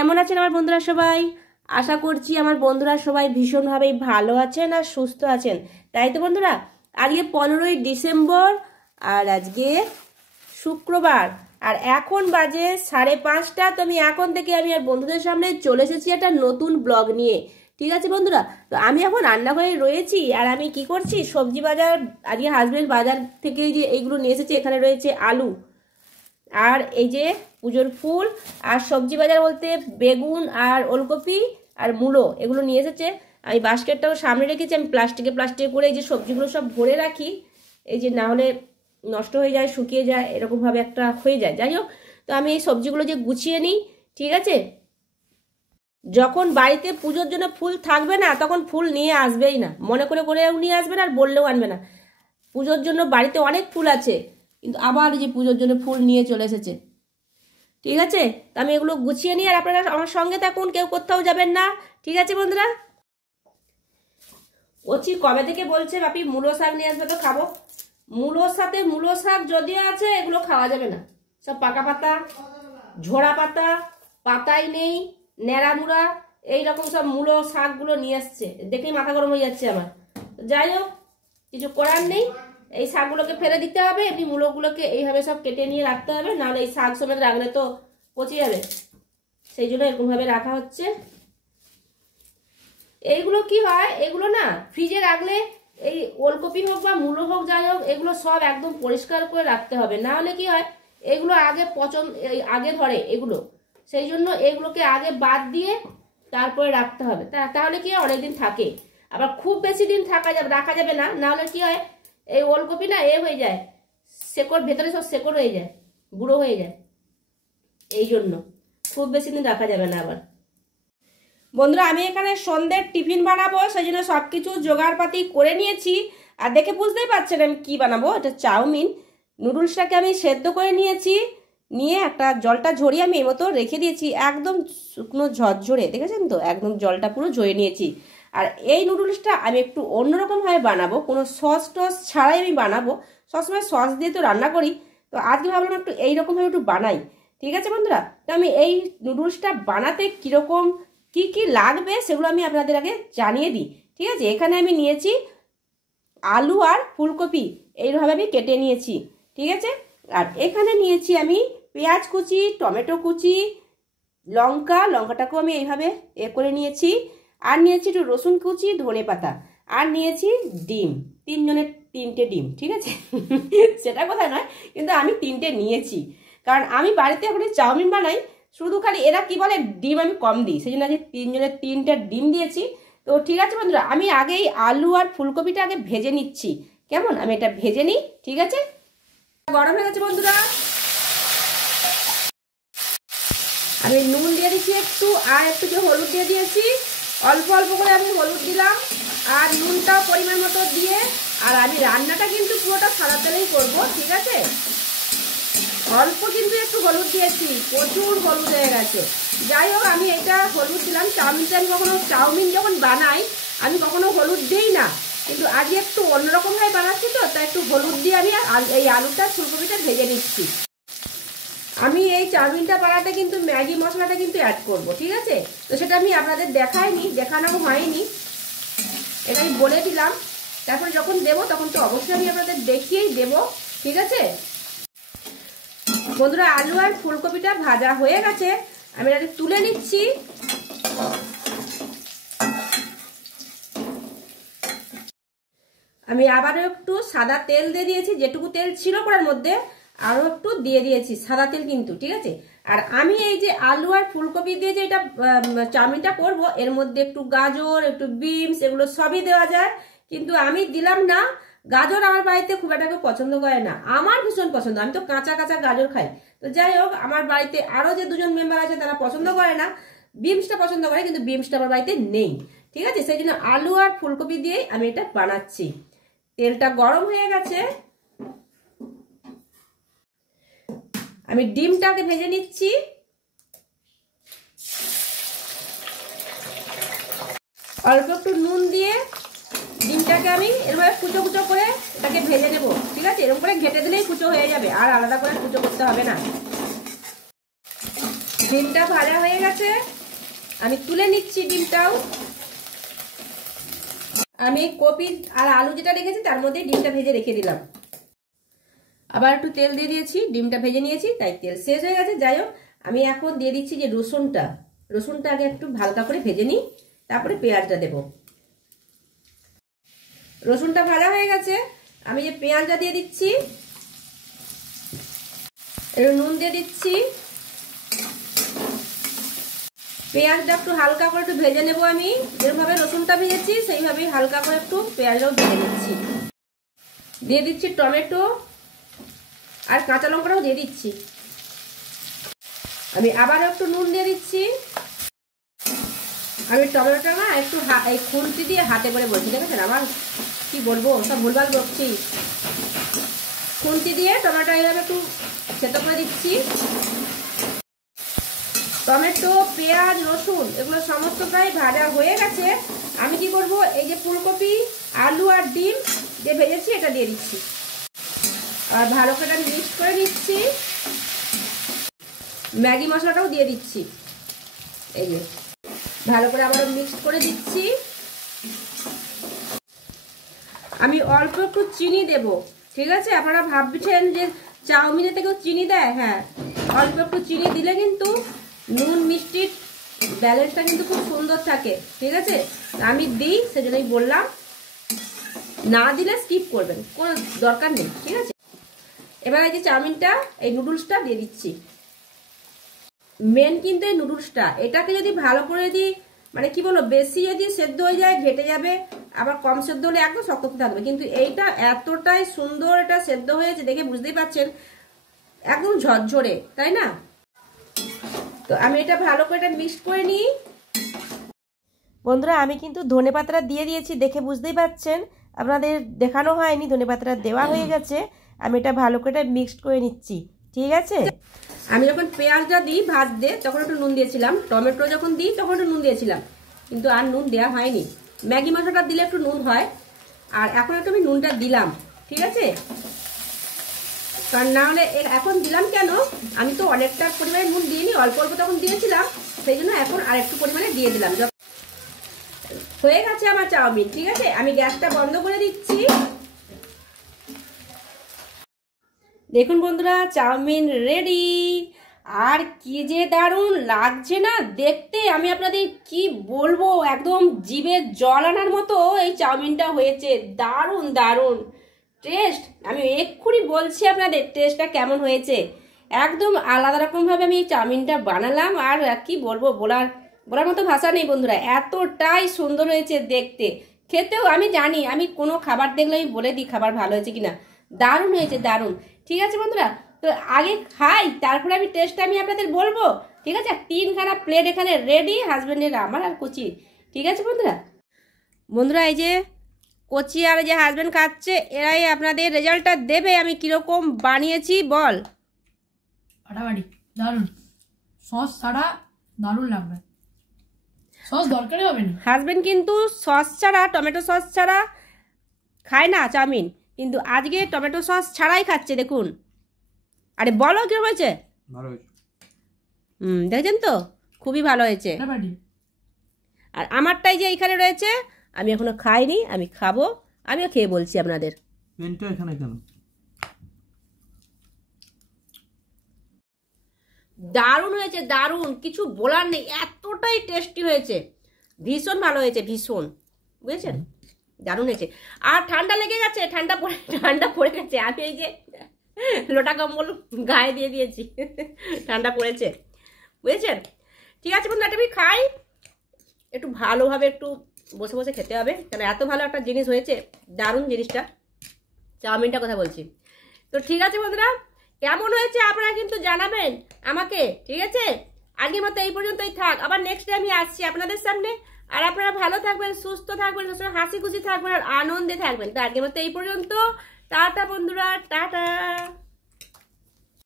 কেমন আছেন আমার বন্ধুরা সবাই? আশা করছি আমার বন্ধুরা সবাই ভীষণভাবেই ভালো আছেন আর সুস্থ আছেন। তাই তো বন্ধুরা, আজকে 15ই ডিসেম্বর আর আজকে শুক্রবার, আর এখন বাজে 5:30। তো আমি এখন থেকে আমি আর বন্ধুদের সামনে চলে এসেছি একটা নতুন ব্লগ নিয়ে। ঠিক আছে বন্ধুরা, তো আমি এখন রান্নাঘরে রয়েছি আর আমি কি করছি, সবজি বাজার আজকে হাজবেন্ড বাজার থেকে যে এইগুলো নিয়ে এসেছে। এখানে রয়েছে আলু, আর এই যে পুজোর ফুল, আর সবজি বাজার বলতে বেগুন আর ওলকপি আর মূলো এগুলো নিয়ে এসেছে। আমি বাস্কেটটাও সামনে রেখেছি, আমি প্লাস্টিকে করে এই যে সবজিগুলো সব ভরে রাখি, এই যে না হলে নষ্ট হয়ে যায়, শুকিয়ে যায়, এরকমভাবে একটা হয়ে যায়। যাই হোক, তো আমি এই সবজিগুলো যে গুছিয়ে নিই। ঠিক আছে, যখন বাড়িতে পুজোর জন্য ফুল থাকবে না তখন ফুল নিয়ে আসবেই না, মনে করেও নিয়ে আসবে না আর বললেও আনবে না। পুজোর জন্য বাড়িতে অনেক ফুল আছে, কিন্তু আবার যে পুজোর জন্য ফুল নিয়ে চলে এসেছে। ঠিক আছে, তো আমি এগুলো গুছিয়ে নিই আর আপনারা আমার সঙ্গে থাকুন, কেউ কোথাও যাবেন না। ঠিক আছে বন্ধুরা, ওচি কবে থেকে বলছে বাপি মূলো শাক নিয়ে আসবে তো খাবো। মূলোর সাথে মূলো শাক যদিও আছে, এগুলো খাওয়া যাবে না, সব পাকা পাতা, ঝোড়া পাতা, পাতাই নেই, ন্যাড়ামুড়া, এইরকম সব মূলো শাকগুলো নিয়ে আসছে। দেখেই মাথা গরম হয়ে যাচ্ছে আমার। যাই হোক, কিছু করার নেই, এই শাকগুলোকে ফেলে দিতে হবে। এমনি মূলোগুলোকে এইভাবে সব কেটে নিয়ে রাখতে হবে, নাহলে এই শাক সমেত রাখলে তো পচে যাবে, সেই জন্য এরকমভাবে রাখা হচ্ছে। এইগুলো কি হয়, এগুলো না ফ্রিজে রাখলে, এই ওলকপি হোক বা মূলো হোক, যাই হোক, এগুলো সব একদম পরিষ্কার করে রাখতে হবে, না হলে কি হয় এগুলো আগে ধরে এগুলো। সেই জন্য এগুলোকে আগে বাদ দিয়ে তারপরে রাখতে হবে, তাহলে কি হয় অনেকদিন থাকে। আবার খুব বেশি দিন রাখা যাবে না, নাহলে কি হয় এই ওলকপি না হয়ে যায়, শেকড় ভেতরে সব শেকড় হয়ে যায়, বুড়ো হয়ে যায়। এই জন্য খুব বেশি দিন রাখা যাবে না। আবার বন্ধুরা, আমি এখানে সন্ধ্যের টিফিন বানাবো, সেই জন্য সব কিছু জোগাড়পাতি করে নিয়েছি। আর দেখে বুঝতেই পারছেন আমি কি বানাবো। এটা চাউমিন। নুডলসটাকে আমি সেদ্ধ করে নিয়েছি, নিয়ে একটা জলটা ঝরিয়ে আমি এই মতো রেখে দিয়েছি, একদম শুকনো ঝরঝরে, দেখেছেন তো, একদম জলটা পুরো ঝরিয়ে নিয়েছি। আর এই নুডলসটা আমি একটু অন্যরকমভাবে বানাবো, কোনো সস টস ছাড়াই আমি বানাবো। সবসময় সস দিয়ে তো রান্না করি, তো আজকে ভাবলাম একটু এইরকমভাবে একটু বানাই। ঠিক আছে বন্ধুরা, তো আমি এই নুডলসটা বানাতে কীরকম কি কি লাগবে সেগুলো আমি আপনাদের আগে জানিয়ে দিই। ঠিক আছে, এখানে আমি নিয়েছি আলু আর ফুলকপি, এইভাবে আমি কেটে নিয়েছি। ঠিক আছে, আর এখানে নিয়েছি আমি পেঁয়াজ কুচি, টমেটো কুচি, লঙ্কাটাকেও আমি এইভাবে করে নিয়েছি। আর নিয়েছি একটু রসুন কুচি, ধনে পাতা, আর নিয়েছি ডিম, 3 জনের 3টে ডিম। ঠিক আছে সেটা কথা নয়, কিন্তু আমি 3টে নিয়েছি, কারণ আমি বাড়িতে এখন চাউমিন বানাই, শুধু খালি এরা কি বলে ডিম আমি কম দিই, সেই জন্য 3 জনের 3টে ডিম দিয়েছি। তো ঠিক আছে বন্ধুরা, আমি আগেই আলু আর ফুলকপিটা আগে ভেজে নিচ্ছি। কেমন, আমি এটা ভেজে নিই। ঠিক আছে, গরম হয়ে গেছে বন্ধুরা, আমি নুন দিয়ে দিচ্ছি একটু, আর একটু যে হলুদ দিয়ে দিয়েছি, অল্প অল্প করে আমি হলুদ দিলাম, আর নুনটাও পরিমাণ মতো দিয়ে। আর আমি রান্নাটা কিন্তু পুরোটা সাদা তেলেই করবো। ঠিক আছে, অল্প কিন্তু একটু হলুদ দিয়েছি, প্রচুর হলুদ হয়ে গেছে। যাই হোক, আমি এটা হলুদ দিলাম। চাউমিন যখন বানাই আমি কখনো হলুদ দিই না, কিন্তু আজকে একটু অন্যরকমভাবে বানাচ্ছি, তো তাই একটু হলুদ দিয়ে আমি এই আলুটা ফুলকপিটা ভেজে নিচ্ছি। আমি এই চাউমিনটা বানাতে কিন্তু ম্যাগি মশলাটা কিন্তু অ্যাড করব। ঠিক আছে, তো সেটা আমি আপনাদের দেখানো হয়নি, এটা আমি বলে দিলাম। তারপরে যখন দেবো তখন তো অবশ্যই আমি আপনাদের দেখিয়েই দেবো। ঠিক আছে বন্ধুরা, আলু আর ফুলকপিটা ভাজা হয়ে গেছে, আমি এটা তুলে নিচ্ছি। আমি আবারও একটু সাদা তেল দিয়ে দিয়েছি, যেটুকু তেল ছিল কড়ার মধ্যে আরও একটু দিয়ে দিয়েছি, সাদা তেল কিন্তু। ঠিক আছে, আর আমি এই যে আলু আর ফুলকপি দিয়ে যে এটা চাউমিনটা করব, এর মধ্যে একটু গাজর, একটু বিনস, এগুলো সবই দেওয়া যায়, কিন্তু আমি দিলাম না। গাজর আমার বাড়িতে খুব একটা কেউ পছন্দ করে না, আমার ভীষণ পছন্দ, আমি তো কাঁচা কাঁচা গাজর খাই। তো যাই হোক, আমার বাড়িতে আরও যে 2জন মেম্বার আছে তারা পছন্দ করে না, বিনসটা পছন্দ করে, কিন্তু বিনসটা আমার বাড়িতে নেই। ঠিক আছে, সেই জন্য আলু আর ফুলকপি দিয়েই আমি এটা বানাচ্ছি। তেলটা গরম হয়ে গেছে, আমি ডিমটাকে ভেজে নিচ্ছি। অল্প একটু নুন দিয়ে ডিমটাকে আমি এরভাবে কুচো কুচো করে এটাকে ভেজে নেব। ঠিক আছে, এরকম করে ঘেটে দিলেই কুচো হয়ে যাবে, আর আলাদা করে কুচো করতে হবে না। ডিমটা ভাজা হয়ে গেছে, আমি তুলে নিচ্ছি ডিমটাও। আমি কপি আর আলু যেটা রেখেছি তার মধ্যে ডিমটা ভেজে রেখে দিলাম। আবার একটু তেল দিয়ে দিয়েছি, ডিমটা ভেজে নিয়েছি তাই তেল শেষ হয়ে গেছে। যাই হোক, আমি এখন দিয়ে দিচ্ছি যে রসুনটা আগে একটু হালকা করে ভেজে নিই, তারপরে পেঁয়াজটা দেব। রসুনটা ভাজা হয়ে গেছে, আমি যে পেঁয়াজটা দিয়ে দিচ্ছি, একটু নুন দিয়ে দিচ্ছি। পেঁয়াজটা একটু হালকা করে একটু ভেজে নেব। আমি যেভাবে রসুনটা ভেজেছি সেইভাবেই হালকা করে একটু পেঁয়াজটাও ভেজে নিচ্ছি। দিয়ে দিচ্ছি টমেটো আর কাঁচা লঙ্কাটাও দিয়ে দিচ্ছি। আমি আবার একটু নুন দিয়ে দিচ্ছি। আমি টমেটোটা না একটু এই খুন্তি দিয়ে হাতে করে বলছি, দেখেছেন আমার কি বলবো, সব ভুলভাল বলছি। খুন্তি দিয়ে টমেটো এইভাবে একটু সেদ্ধ করে দিচ্ছি। টমেটো, পেঁয়াজ, রসুন এগুলো সমস্তটাই ভাজা হয়ে গেছে। আমি কি করব, এই যে ফুলকপি, আলু আর ডিম যে ভেজেছি এটা দিয়ে দিচ্ছি আর ভালো করে মিক্স করে নিচ্ছি। ম্যাগি মশলাটাও দিয়ে দিচ্ছি, এই যে ভালো করে আবার মিক্স করে দিচ্ছি। আমি অল্প একটু চিনি দেব, ঠিক আছে? আপনারা ভাবছেন যে চাউমিনে থেকেও চিনি দেয়, হ্যাঁ, অল্প একটু চিনি দিলে কিন্তু নুন মিষ্টির ব্যালেন্সটা কিন্তু খুব সুন্দর থাকে, ঠিক আছে? আমি দিই, সেজন্যই বললাম। না দিলে স্কিপ করবেন, কোনো দরকার নেই, ঠিক আছে? এবার এই যে চাউমিনটা, এই নুডলসটা দিয়ে দিচ্ছি। মেন কিন্তু এই নুডলসটা, এটাকে যদি ভালো করে দিই, মানে কি বলবো, বেশি যদি সেদ্ধ হয়ে যায় ঘেটে যাবে, আবার কম সেদ্ধ হলে একদম শক্ত থাকবে। কিন্তু এইটা এতটাই সুন্দর, এটা সেদ্ধ হয়েছে দেখে বুঝতেই পারছেন, একদম ঝরঝরে, তাই না? তো আমি এটা ভালো করে মিক্স করে নিই। বন্ধুরা, আমি কিন্তু ধনেপাতাটা দিয়ে দিয়েছি, দেখে বুঝতেই পারছেন, আপনাদের দেখানো হয়নি, ধনেপাতাটা দেওয়া হয়ে গেছে। আমি এটা ভালো করে মিক্সড করে নিচ্ছি, ঠিক আছে? আমি যখন পেঁয়াজটা দিই ভাজতে তখন একটু নুন দিয়েছিলাম, টমেটো যখন দিই তখন একটু নুন দিয়েছিলাম, কিন্তু আর নুন দেওয়া হয়নি। ম্যাগি মশলাটা দিলে একটু নুন হয়, আর এখন একটু আমি নুনটা দিলাম, ঠিক আছে? কারণ না হলে এখন দিলাম কেন, আমি তো অনেকটা পরিমাণে নুন দিইনি, অল্প অল্প তখন দিয়েছিলাম, সেই জন্য এখন আর একটু পরিমাণে দিয়ে দিলাম। হয়ে গেছে আমার চাউমিন, ঠিক আছে? আমি গ্যাসটা বন্ধ করে দিচ্ছি। দেখুন বন্ধুরা, চাউমিন রেডি। আর কি যে দারুণ লাগছে না দেখতে, আমি আপনাদের কি বলবো, একদম জিভে জল আনার মতো এই চাউমিনটা হয়েছে। দারুণ দারুণ টেস্ট, আমি এক্ষুনি বলছি আপনাদের টেস্টটা কেমন হয়েছে। একদম আলাদা রকমভাবে আমি এই চাউমিনটা বানালাম, আর কি বলবো, বলার মতো ভাষা নেই বন্ধুরা, এতটাই সুন্দর হয়েছে দেখতে। খেতেও আমি জানি, আমি কোনো খাবার দেখলে আমি বলে দিই খাবার ভালো হয়েছে কিনা। দারুণ হয়েছে, দারুণ। ঠিক আছে বন্ধুরা, তো আগে খাই, তারপরে আমি টেস্টটা আমি আপনাদের বলবো, ঠিক আছে? 3খানা প্লেট এখানে রেডি, হাজব্যান্ডের আমার আর কচি, ঠিক আছে বন্ধুরা? বন্ধুরা, এই যে কচি আর যে হাজব্যান্ড খাচ্ছে, এরাই আপনাদের রেজাল্টটা দেবে আমি কিরকম বানিয়েছি। বল। ফাটাফাটি, দারুণ। সস ছাড়া দারুণ লাগবে, সস দরকারই হবে না। হাজব্যান্ড কিন্তু সস ছাড়া, টমেটো সস ছাড়া খায় না চাউমিন, কিন্তু আজকে টমেটো সস ছাড়াই খাচ্ছে, দেখুন। আরে বলো কিরকম হয়েছে? ভালো হয়েছে। দেখেছেন তো, খুবই ভালো হয়েছে। আর আমারটাই যে এইখানে রয়েছে, আমি এখনো খাইনি, আমি খাবো, আমিও খেয়ে বলছি আপনাদের। পেনটা এখানে কেন? দারুণ হয়েছে, দারুণ, কিছু বলার নেই, এতটাই টেস্টি হয়েছে, ভীষণ ভালো হয়েছে, ভীষণ, বুঝেছেন? দারুণ হয়েছে। আর ঠান্ডা লেগে গেছে, ঠান্ডা পড়ে গেছে, আমি এই যে লোটা কম্বল গায়ে দিয়ে দিয়েছি, ঠান্ডা পড়েছে, বুঝেছেন? ঠিক আছে বন্ধু, আমি খাই, একটু ভালোভাবে একটু বসে বসে খেতে হবে, কারণ এত ভালো একটা জিনিস হয়েছে, দারুণ জিনিসটা, চাউমিনটা কথা বলছি। তো ঠিক আছে বন্ধুরা, কেমন হয়েছে আপনারা কিন্তু জানাবেন আমাকে, ঠিক আছে? আজকের মতো এই পর্যন্তই থাক, আবার নেক্সট ডে আমি আসছি আপনাদের সামনে। আর আপনারা ভালো থাকবেন, সুস্থ থাকবেন, হাসি খুশি থাকবেন, আর আনন্দে থাকবেন। তো আজকের মতো এই পর্যন্ত, টাটা বন্ধুরা, টাটা।